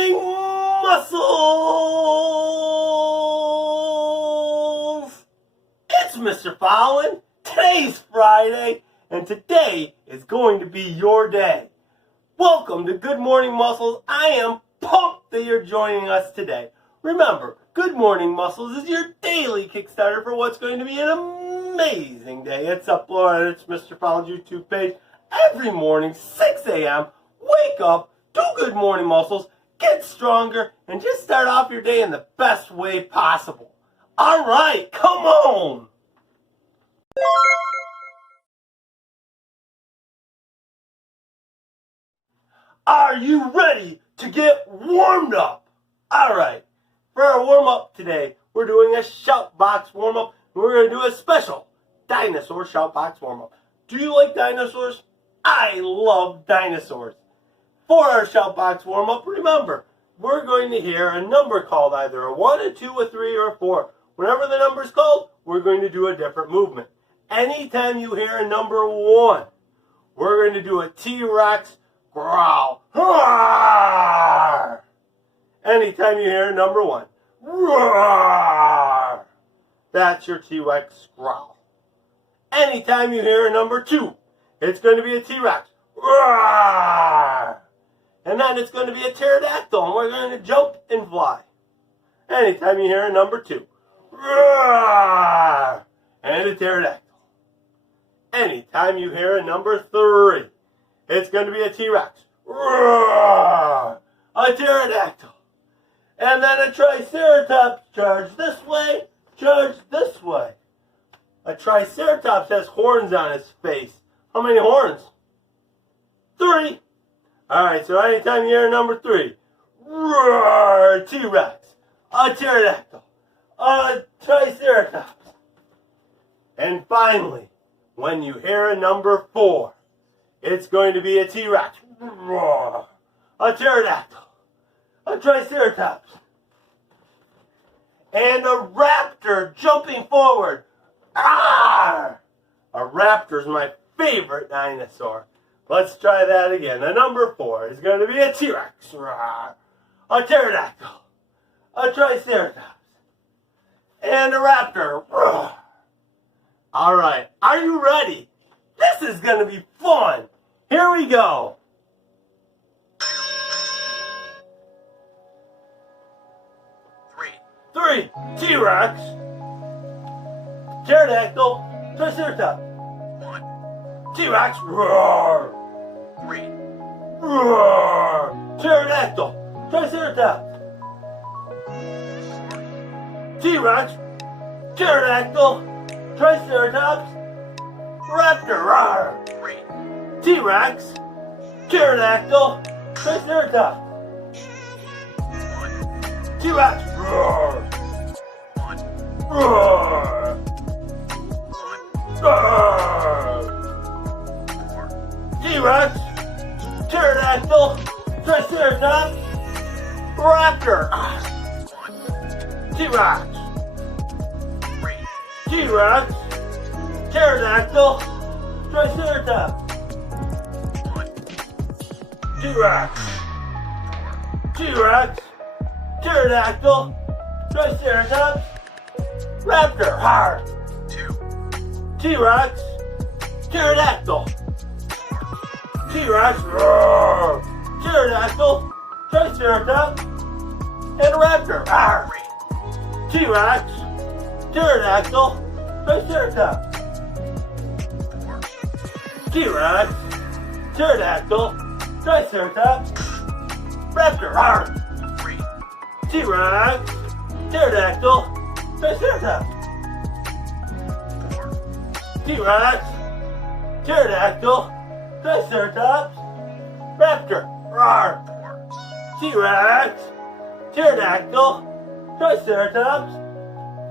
morning, muscles! It's Mr. Fallon. Today's Friday, and today is going to be your day. Welcome to Good Morning Muscles. I am pumped that you're joining us today. Remember, Good Morning Muscles is your daily Kickstarter for what's going to be an amazing day. It's uploaded on It's Mr. Fallon's YouTube page every morning, 6 a.m. Wake up, do Good Morning Muscles, get stronger, and just start off your day in the best way possible. All right, come on! Are you ready to get warmed up? All right, for our warm-up today, we're doing a shout box warm-up, and we're going to do a special dinosaur shout box warm-up. Do you like dinosaurs? I love dinosaurs. For our shout box warm-up, remember, we're going to hear a number called either a 1, a 2, a 3, or a 4. Whenever the number is called, we're going to do a different movement. Anytime you hear a number 1, we're going to do a T-Rex growl. Roar! Anytime you hear a number 1, roar! That's your T-Rex growl. Anytime you hear a number 2, it's going to be a T-Rex. Roar! And then it's going to be a pterodactyl, and we're going to jump and fly. Anytime you hear a number 2, roar! And a pterodactyl. Anytime you hear a number 3, it's going to be a T-Rex. Roar! A pterodactyl. And then a triceratops. Charge this way, charge this way. A triceratops has horns on his face. How many horns? 3. Alright, so anytime you hear a number 3, roar, T-Rex, a pterodactyl, a triceratops. And finally, when you hear a number 4, it's going to be a T-Rex, roar, a pterodactyl, a triceratops, and a raptor jumping forward. Arr! A raptor is my favorite dinosaur. Let's try that again. The number 4 is going to be a T-Rex, roar, a pterodactyl, a triceratops, and a raptor. Roar. All right, are you ready? This is going to be fun. Here we go. 3, T-Rex, pterodactyl, triceratops. 1, T-Rex, roar. 3, roar. Pterodactyl, triceratops. 4, T-Rex, pterodactyl, triceratops, raptor, roar. 3, T-Rex, pterodactyl, triceratops. 1, T-Rex, roar. 1, roar. 1, roar. 4, T-Rex, pterodactyl, triceratops, raptor. 1, T-Rex. 3, T-Rex, pterodactyl, triceratops. 1, T-Rex. 4, T-Rex, pterodactyl, triceratops, raptor. 2, T-Rex, pterodactyl, T-Rex, roar, pterodactyl, triceratops, and raptor. 3, T-Rex, pterodactyl, triceratops. 4, T-Rex, pterodactyl, triceratops, raptor. 3, T-Rex, pterodactyl, triceratops. 4, T-Rex, pterodactyl, triceratops, raptor. 4, T-Rex, pterodactyl, triceratops,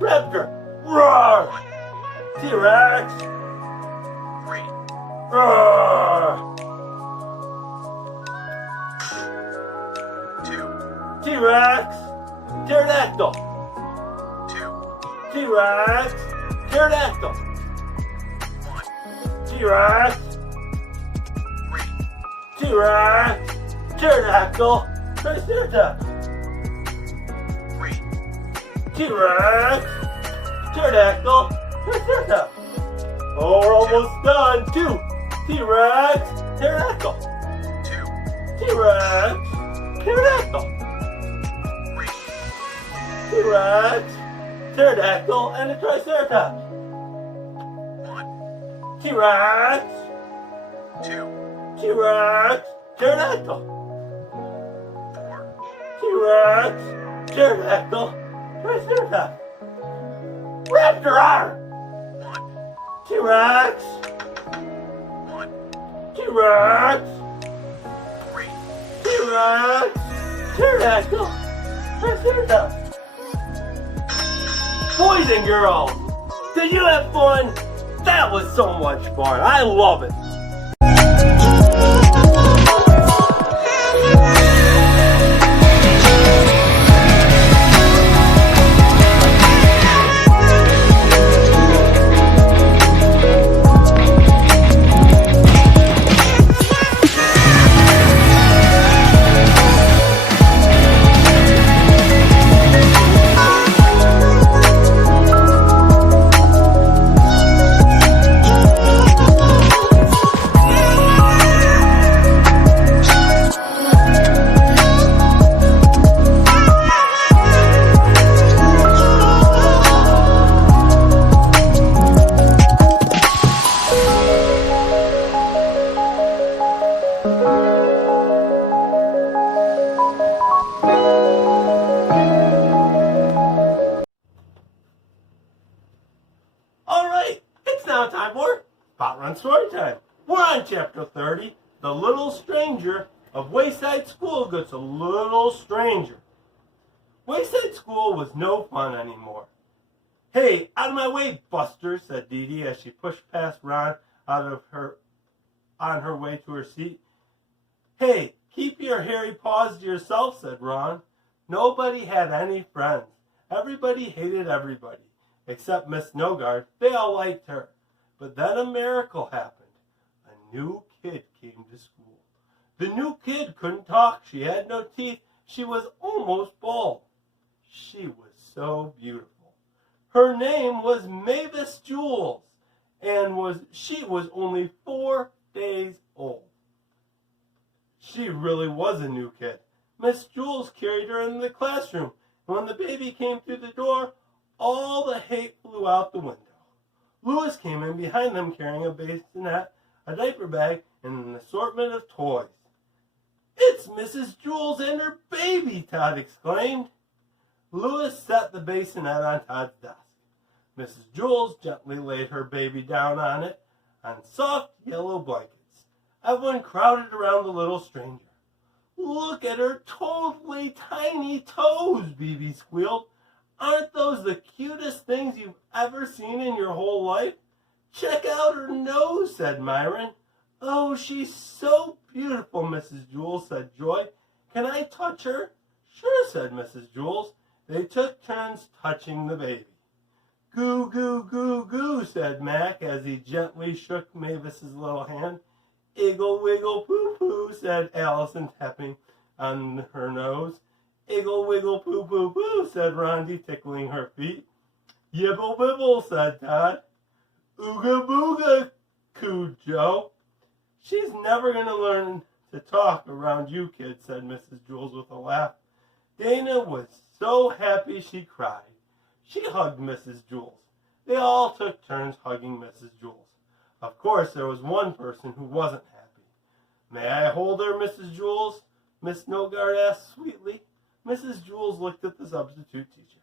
raptor. Roar. T-Rex. 3, roar. 2, T-Rex, pterodactyl. 2, T-Rex, pterodactyl. 1, T-Rex, 3, T-Rex, pterodactyl, Triceratops. 3, T-Rex. Pterodactyl. Triceratops. Oh, we're almost done. 2. T-Rex. Pterodactyl. 2, T-Rex. Pterodactyl. 3, T-Rex. Pterodactyl and a Triceratops. 1, T-Rex. 2, T-Rex. Pterodactyl. 4, T-Rex. Pterodactyl. Triceratops. Raptor R. 1, T-Rex. 1, T-Rex. 3, T-Rex. Pterodactyl. Triceratops. Boys and girls, did you have fun? That was so much fun. I love it. Alright, it's now time for Spot Run Story Time. We're on Chapter 30, The Little Stranger of Wayside School Gets a Little Stranger. Wayside School was no fun anymore. Hey, out of my way, Buster, said Dee Dee as she pushed past Ron on her way to her seat. Hey, keep your hairy paws to yourself, said Ron. Nobody had any friends. Everybody hated everybody. Except Miss Snowguard, they all liked her. But then a miracle happened. A new kid came to school. The new kid couldn't talk. She had no teeth. She was almost bald. She was so beautiful. Her name was Mavis Jules, and she was only 4 days old. She really was a new kid. Miss Jules carried her in the classroom, and when the baby came through the door, all the hate flew out the window. Louis came in behind them carrying a bassinet, a diaper bag, and an assortment of toys. It's Mrs. Jules and her baby, Todd exclaimed. Louis set the bassinet on Todd's desk. Mrs. Jules gently laid her baby down on it, on soft yellow blankets. Everyone crowded around the little stranger. Look at her totally tiny toes, Bibi squealed. Aren't those the cutest things you've ever seen in your whole life? Check out her nose, said Myron. Oh, she's so beautiful, Mrs. Jules, said Joy. Can I touch her? Sure, said Mrs. Jules. They took turns touching the baby. Goo, goo, goo, goo, said Mac as he gently shook Mavis's little hand. Iggle, wiggle, poo, poo, said Allison, tapping on her nose. Iggle, wiggle, poo, poo, poo, said Rondi, tickling her feet. Yibble, bibble, said Todd. Ooga, booga, cooed Joe. She's never going to learn to talk around you kids, said Mrs. Jules with a laugh. Dana was so happy she cried. She hugged Mrs. Jules. They all took turns hugging Mrs. Jules. Of course, there was one person who wasn't happy. May I hold her, Mrs. Jules? Miss Snowguard asked sweetly. Mrs. Jules looked at the substitute teacher.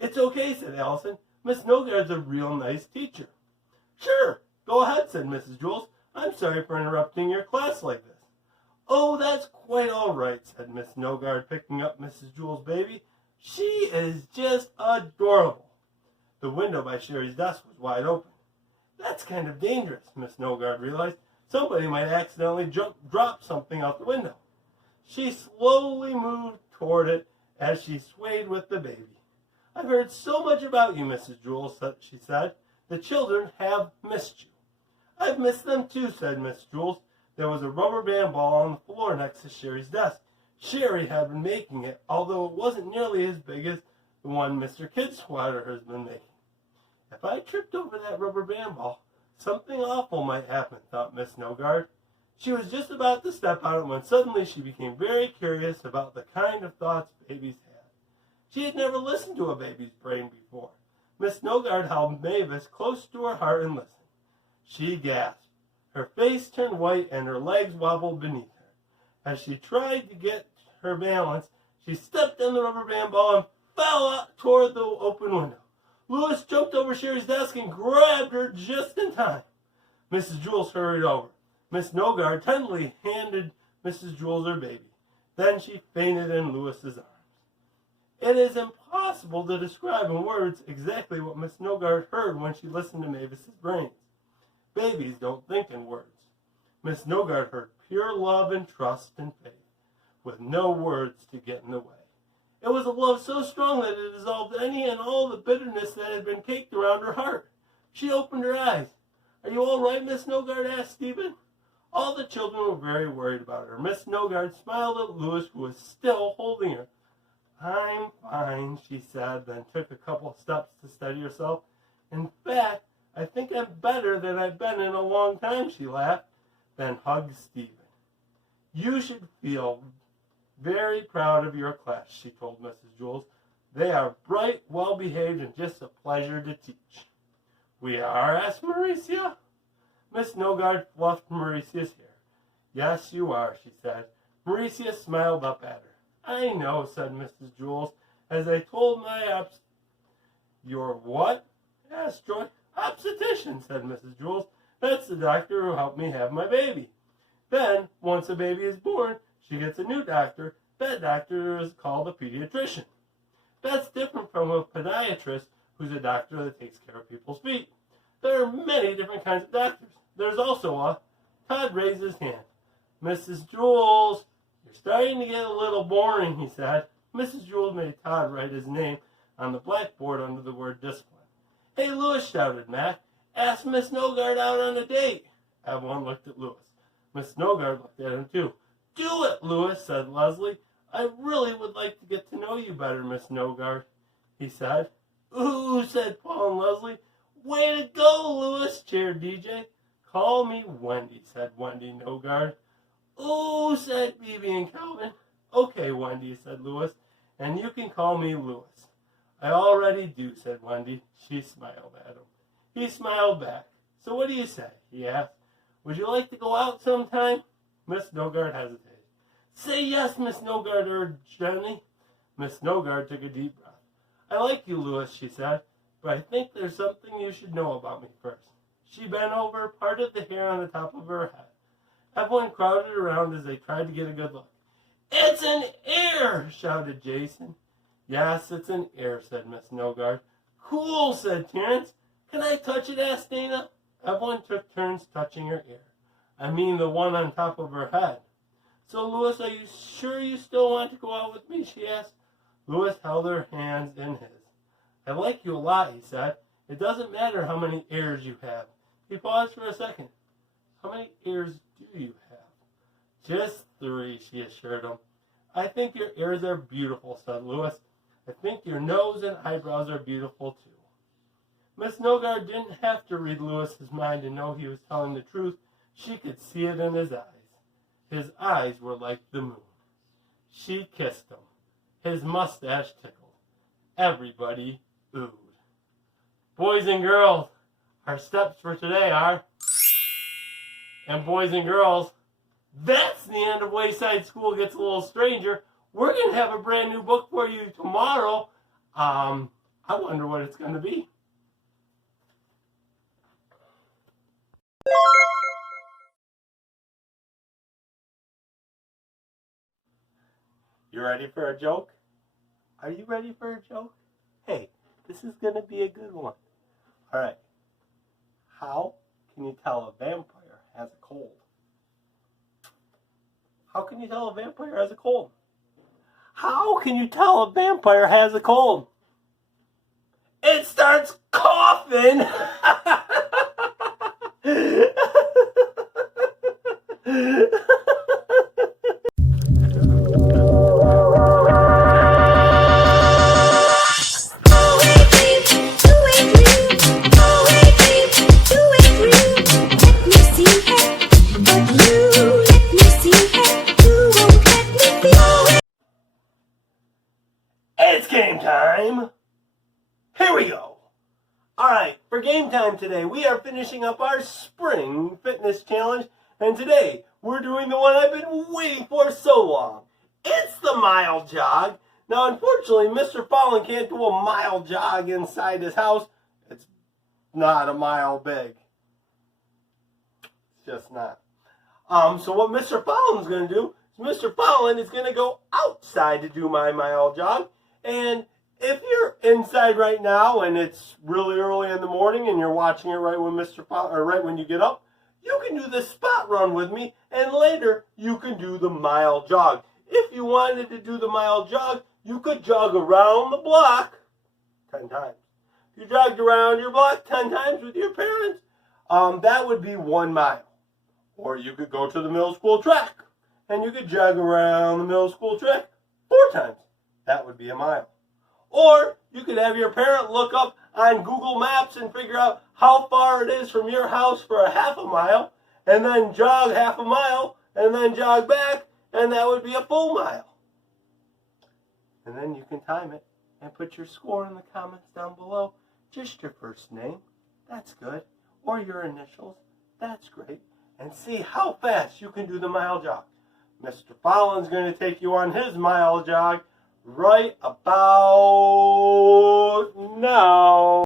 It's okay, said Allison. Miss Snowguard's a real nice teacher. Sure, go ahead, said Mrs. Jules. I'm sorry for interrupting your class like this. Oh, that's quite all right, said Miss Snowguard, picking up Mrs. Jules' baby. She is just adorable. The window by Sherry's desk was wide open. That's kind of dangerous, Miss Snowguard realized. Somebody might accidentally drop something out the window. She slowly moved toward it as she swayed with the baby. I've heard so much about you, Mrs. Jules, she said. The children have missed you. I've missed them too, said Miss Jules. There was a rubber band ball on the floor next to Sherry's desk. Sherry had been making it, although it wasn't nearly as big as the one Mr. Kidswatter has been making. If I tripped over that rubber band ball, something awful might happen, thought Miss Snowguard. She was just about to step out when suddenly she became very curious about the kind of thoughts babies had. She had never listened to a baby's brain before. Miss Snowguard held Mavis close to her heart and listened. She gasped. Her face turned white and her legs wobbled beneath her. As she tried to get her balance, she stepped on the rubber band ball and fell out toward the open window. Louis jumped over Sherry's desk and grabbed her just in time. Mrs. Jules hurried over. Miss Snowguard tenderly handed Mrs. Jules her baby. Then she fainted in Louis's arms. It is impossible to describe in words exactly what Miss Snowguard heard when she listened to Mavis's brains. Babies don't think in words. Miss Snowguard heard pure love and trust and faith, with no words to get in the way. It was a love so strong that it dissolved any and all the bitterness that had been caked around her heart. She opened her eyes. "Are you all right, Miss Snowguard?" asked Stephen. All the children were very worried about her. Miss Snowguard smiled at Louis, who was still holding her. "I'm fine," she said, then took a couple of steps to steady herself. "In fact, I think I'm better than I've been in a long time," she laughed, then hugged Stephen. "You should feel very proud of your class," she told Mrs. Jules. "They are bright, well-behaved, and just a pleasure to teach." "We are?" asked Mauricia. Miss Snowguard fluffed Mauricia's hair. "Yes, you are," she said. Mauricia smiled up at her. "I know," said Mrs. Jules, "as I told my Your what?" asked Joy. "Obstetrician," said Mrs. Jules. "That's the doctor who helped me have my baby. Then, once a baby is born, she gets a new doctor. That doctor is called a pediatrician. That's different from a podiatrist, who's a doctor that takes care of people's feet. There are many different kinds of doctors. There's also a..." Todd raised his hand. "Mrs. Jules, you're starting to get a little boring," he said. Mrs. Jules made Todd write his name on the blackboard under the word discipline. "Hey, Louis," shouted Mac, "ask Miss Snowguard out on a date." Everyone looked at Louis. Miss Snowguard looked at him too. "Do it, Louis," said Leslie. "I really would like to get to know you better, Miss Snowguard," he said. "Ooh," said Paul and Leslie. "Way to go, Louis," cheered DJ. "Call me Wendy," said Wendy Snowguard. "Ooh," said Phoebe and Calvin. "Okay, Wendy," said Louis, "and you can call me Louis." "I already do," said Wendy. She smiled at him. He smiled back. "So what do you say?" he asked. "Would you like to go out sometime?" Miss Snowguard hesitated. "Say yes, Miss Snowguard," urged Jenny. Miss Snowguard took a deep breath. "I like you, Louis," she said, "but I think there's something you should know about me first." She bent over, parted the hair on the top of her head. Everyone crowded around as they tried to get a good look. "It's an ear!" shouted Jason. "Yes, it's an ear," said Miss Snowguard. "Cool," said Terrence. "Can I touch it?" asked Dana. Everyone took turns touching her ear. "I mean the one on top of her head." "So, Louis, are you sure you still want to go out with me?" she asked. Louis held her hands in his. "I like you a lot," he said. "It doesn't matter how many ears you have." He paused for a second. "How many ears do you have?" "Just 3, she assured him. "I think your ears are beautiful," said Louis. "I think your nose and eyebrows are beautiful, too." Miss Snowguard didn't have to read Louis's mind to know he was telling the truth. She could see it in his eyes. His eyes were like the moon. She kissed him. His mustache tickled. Everybody oohed. Boys and girls, our steps for today are... And boys and girls, that's the end of Wayside School Gets a Little Stranger. We're going to have a brand new book for you tomorrow. I wonder what it's going to be. You ready for a joke? Are you ready for a joke? Hey, this is going to be a good one. All right. How can you tell a vampire has a cold? How can you tell a vampire has a cold? How can you tell a vampire has a cold? It starts coughing. here we go. All right, for game time today, we are finishing up our spring fitness challenge, and today we're doing the one I've been waiting for so long. It's the mile jog. Now, unfortunately, Mr. Fallon can't do a mile jog inside his house. It's not a mile big. It's just not. So what Mr. Fallon's going to do is Mr. Fallon is going to go outside to do my mile jog, and if you're inside right now and it's really early in the morning and you're watching it right when right when you get up, you can do the spot run with me, and later you can do the mile jog. If you wanted to do the mile jog, you could jog around the block 10 times. If you jogged around your block 10 times with your parents, that would be 1 mile. Or you could go to the middle school track and you could jog around the middle school track 4 times. That would be a mile. Or you could have your parent look up on Google Maps and figure out how far it is from your house for a half a mile, and then jog half a mile, and then jog back, and that would be a full mile. And then you can time it and put your score in the comments down below. Just your first name, that's good, or your initials, that's great, and see how fast you can do the mile jog. Mr. Fallon's going to take you on his mile jog right about now.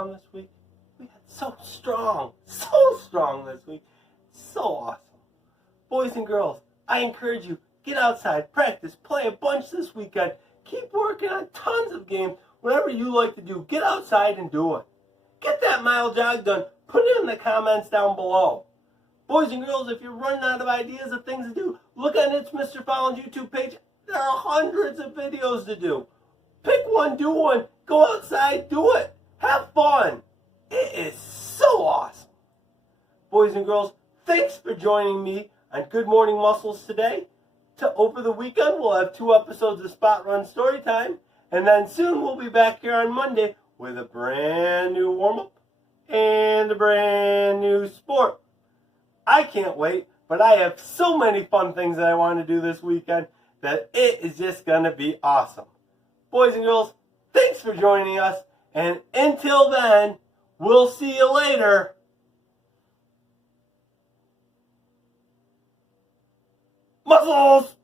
fun this week? We got so strong this week. So awesome. Boys and girls, I encourage you, get outside, practice, play a bunch this weekend. Keep working on tons of games. Whatever you like to do, get outside and do it. Get that mile jog done. Put it in the comments down below. Boys and girls, if you're running out of ideas of things to do, look on It's Mr. Fallon's YouTube page. There are hundreds of videos to do. Pick one, do one. Go outside, do it. Have fun. It is so awesome. Boys and girls, thanks for joining me on Good Morning Muscles today. Over the weekend, we'll have 2 episodes of Spot Run Storytime. And then soon we'll be back here on Monday with a brand new warm-up and a brand new sport. I can't wait, but I have so many fun things that I want to do this weekend that it is just going to be awesome. Boys and girls, thanks for joining us. And until then, we'll see you later. Muscles!